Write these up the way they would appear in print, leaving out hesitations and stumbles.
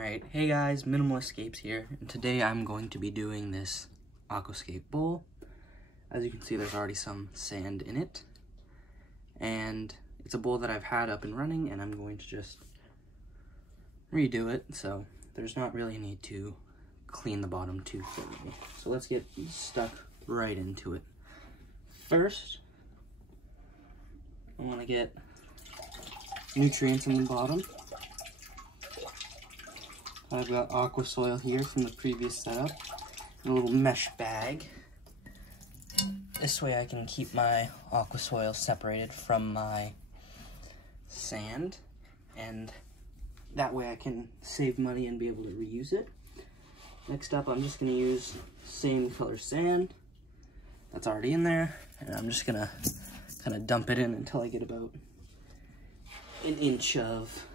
Alright, hey guys, Minimal Escapes here, and today I'm going to be doing this aquascape bowl. As you can see, there's already some sand in it, and it's a bowl that I've had up and running, and I'm going to just redo it, so there's not really a need to clean the bottom too thoroughly. So let's get stuck right into it. First, I want to get nutrients in the bottom. I've got aqua soil here from the previous setup, in a little mesh bag. This way I can keep my aqua soil separated from my sand, and that way I can save money and be able to reuse it. Next up, I'm just going to use same color sand that's already in there, and I'm just going to kind of dump it in until I get about an inch of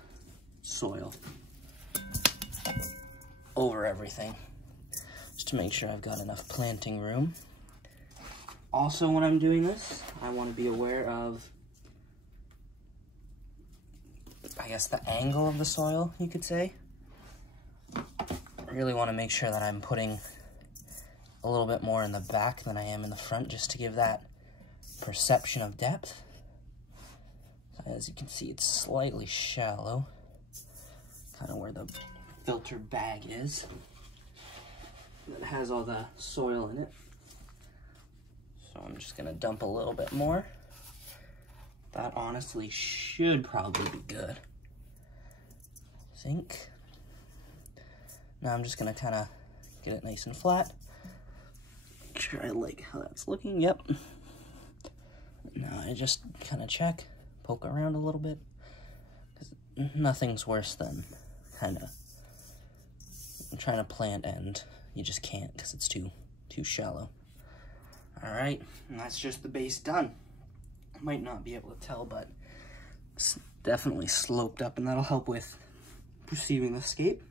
soil over everything, just to make sure I've got enough planting room. Also, when I'm doing this, I want to be aware of, I guess, the angle of the soil, you could say. I really want to make sure that I'm putting a little bit more in the back than I am in the front, just to give that perception of depth. As you can see, it's slightly shallow, kind of where the filter bag is that has all the soil in it. So I'm just gonna dump a little bit more. That honestly should probably be good, I think. Now I'm just gonna kind of get it nice and flat. Make sure I like how that's looking. Yep. Now I just kind of check, poke around a little bit, because nothing's worse than kind of trying to plant and you just can't because it's too shallow. All right, and that's just the base done. I might not be able to tell, but it's definitely sloped up, and that'll help with perceiving the scape.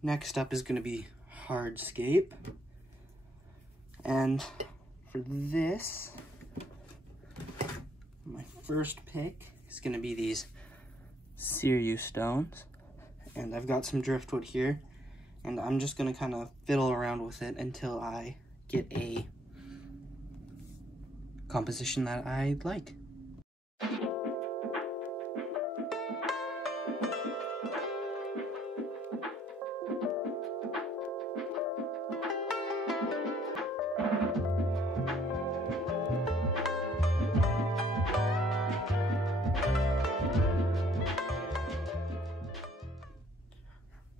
Next up is going to be hardscape, and for this, my first pick is going to be these Cereus stones. And I've got some driftwood here, and I'm just gonna kind of fiddle around with it until I get a composition that I like.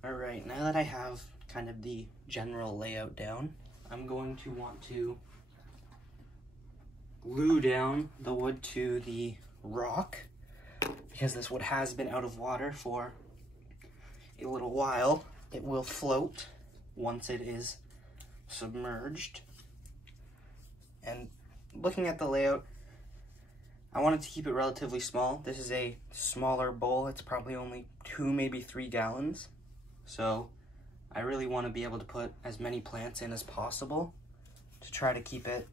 Alright, now that I have kind of the general layout down, I'm going to want to glue down the wood to the rock, because this wood has been out of water for a little while. It will float once it is submerged. And looking at the layout, I wanted to keep it relatively small. This is a smaller bowl. It's probably only 2, maybe 3 gallons. So I really want to be able to put as many plants in as possible to try to keep it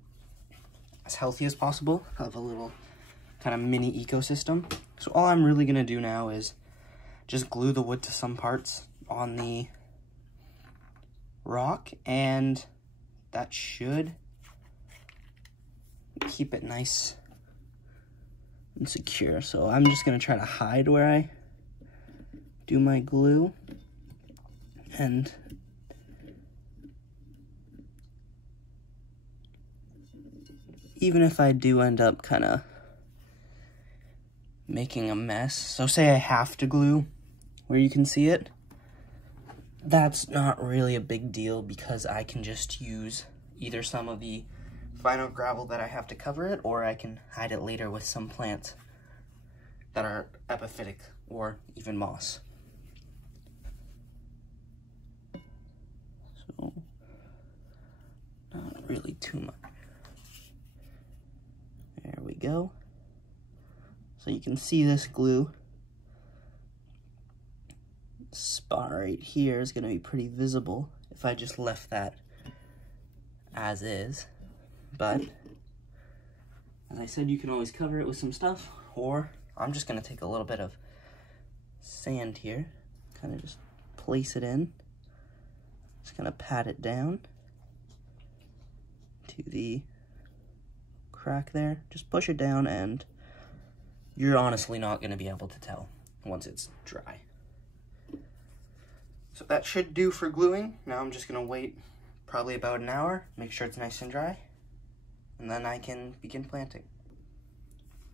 as healthy as possible, have a little kind of mini ecosystem. So all I'm really going to do now is just glue the wood to some parts on the rock, and that should keep it nice and secure. So I'm just going to try to hide where I do my glue. And even if I do end up kind of making a mess, so say I have to glue where you can see it, that's not really a big deal, because I can just use either some of the vinyl gravel that I have to cover it, or I can hide it later with some plants that are epiphytic or even moss. So, not really too much. There we go. So you can see this glue spot right here is going to be pretty visible if I just left that as is. But as I said, you can always cover it with some stuff, or I'm just going to take a little bit of sand here, kind of just place it in. Just kind of pat it down to the crack there. Just push it down and you're honestly not going to be able to tell once it's dry. So that should do for gluing. Now I'm just going to wait probably about an hour, make sure it's nice and dry, and then I can begin planting.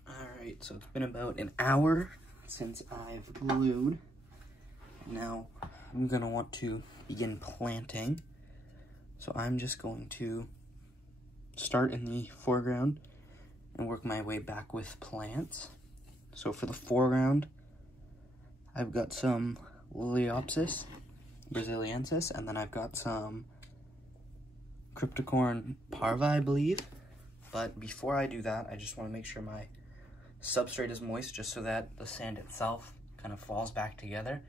Alright, so it's been about an hour since I've glued. Now I'm going to want to begin planting. So I'm just going to start in the foreground and work my way back with plants. So for the foreground, I've got some Liliopsis Braziliensis, and then I've got some Cryptocorn parva, I believe. But before I do that, I just want to make sure my substrate is moist, just so that the sand itself kind of falls back together.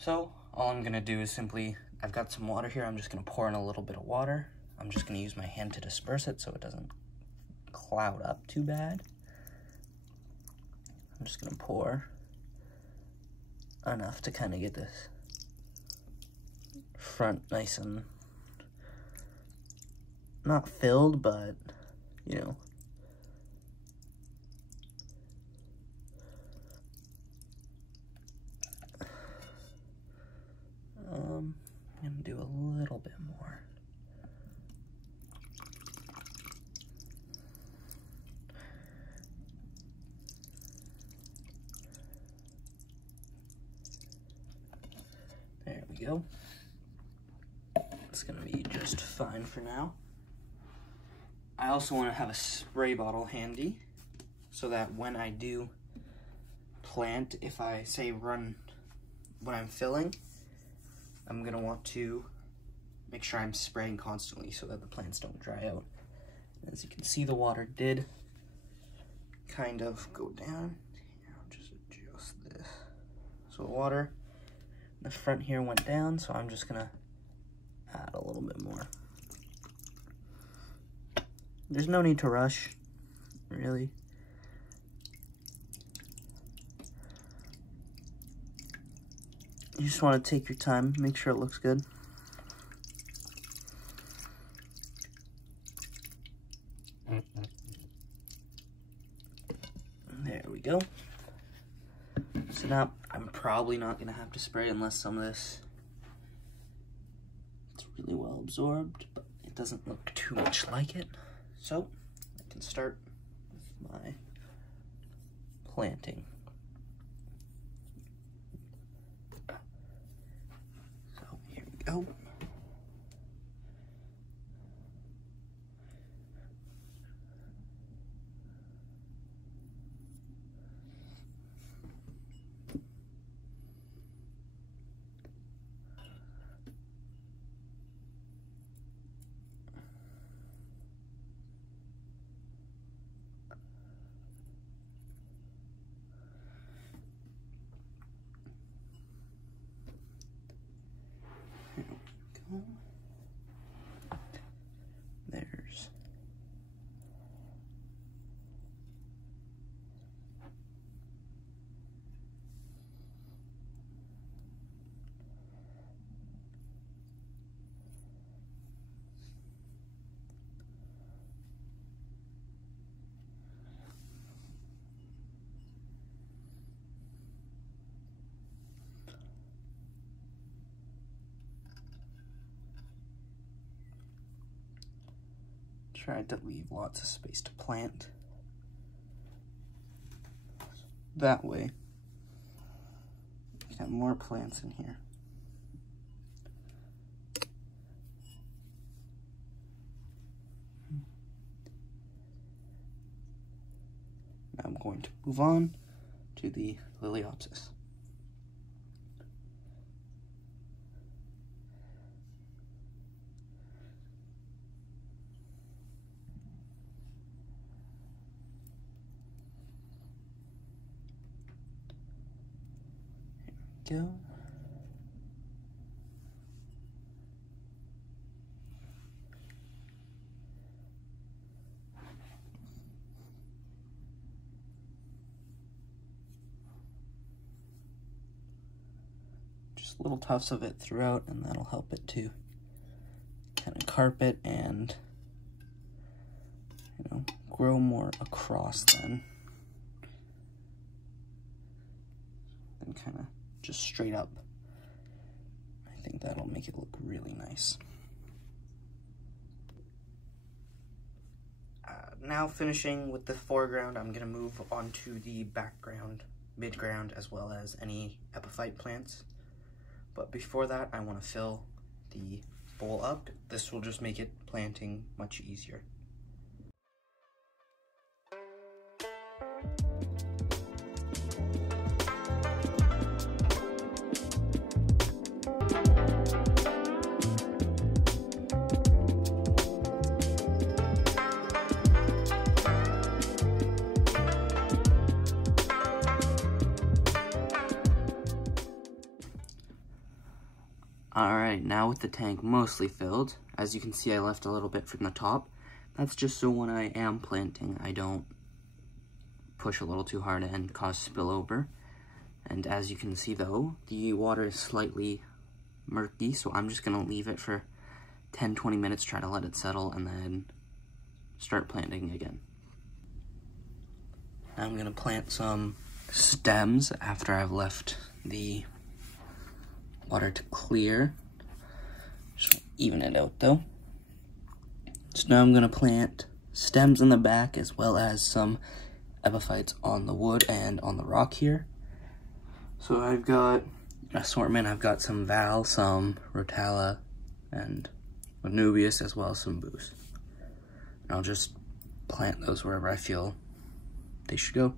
So all I'm going to do is simply, I've got some water here, I'm just going to pour in a little bit of water. I'm just going to use my hand to disperse it so it doesn't cloud up too bad. I'm just going to pour enough to kind of get this front nice and not filled, but you know, I'm gonna do a little bit more. There we go. It's gonna be just fine for now. I also want to have a spray bottle handy so that when I do plant, if I say run when I'm filling, I'm gonna want to make sure I'm spraying constantly so that the plants don't dry out. As you can see, the water did kind of go down. Here, I'll just adjust this. So the water in the front here went down, so I'm just gonna add a little bit more. There's no need to rush, really. You just want to take your time, make sure it looks good. There we go. So now I'm probably not going to have to spray unless some of this is really well absorbed, but it doesn't look too much like it. So I can start with my planting. So here we go. There's tried to leave lots of space to plant. That way, you got more plants in here. Now I'm going to move on to the Liliopsis. Go. just little tufts of it throughout, and that'll help it to kind of carpet and, you know, grow more across then. And kind of just straight up. I think that'll make it look really nice. Now finishing with the foreground, I'm going to move on to the background, midground, as well as any epiphyte plants. But before that, I want to fill the bowl up. This will just make it planting much easier. Alright, now with the tank mostly filled, as you can see I left a little bit from the top. That's just so when I am planting, I don't push a little too hard and cause spillover. And as you can see though, the water is slightly murky, so I'm just going to leave it for 10-20 minutes, try to let it settle, and then start planting again. Now I'm going to plant some stems after I've left the water to clear. Just even it out though. So now I'm gonna plant stems in the back as well as some epiphytes on the wood and on the rock here. So I've got an assortment. I've got some Val, some Rotala, and Anubias, as well as some Boos. And I'll just plant those wherever I feel they should go.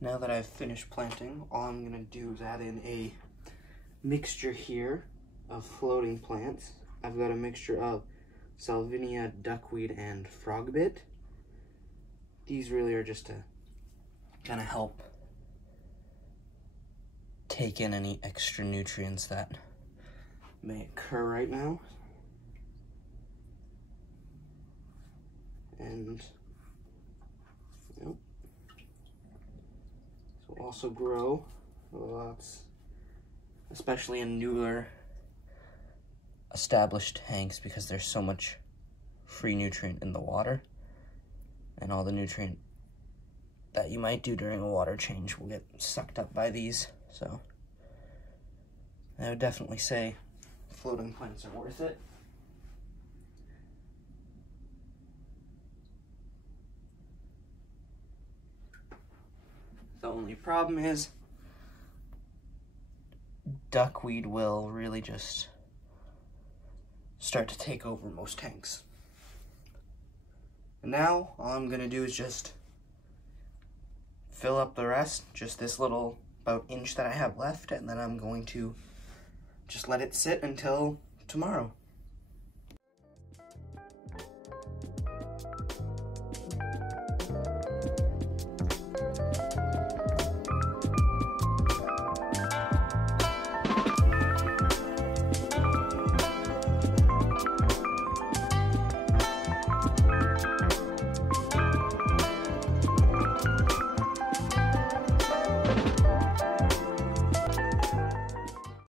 Now that I've finished planting, all I'm going to do is add in a mixture here of floating plants. I've got a mixture of salvinia, duckweed, and frogbit. These really are just to kind of help take in any extra nutrients that may occur right now. And will also grow lots, especially in newer established tanks, because there's so much free nutrient in the water, and all the nutrient that you might do during a water change will get sucked up by these. So I would definitely say floating plants are worth it. The only problem is duckweed will really just start to take over most tanks. And now all I'm gonna do is just fill up the rest, just this little about inch that I have left, and then I'm going to just let it sit until tomorrow.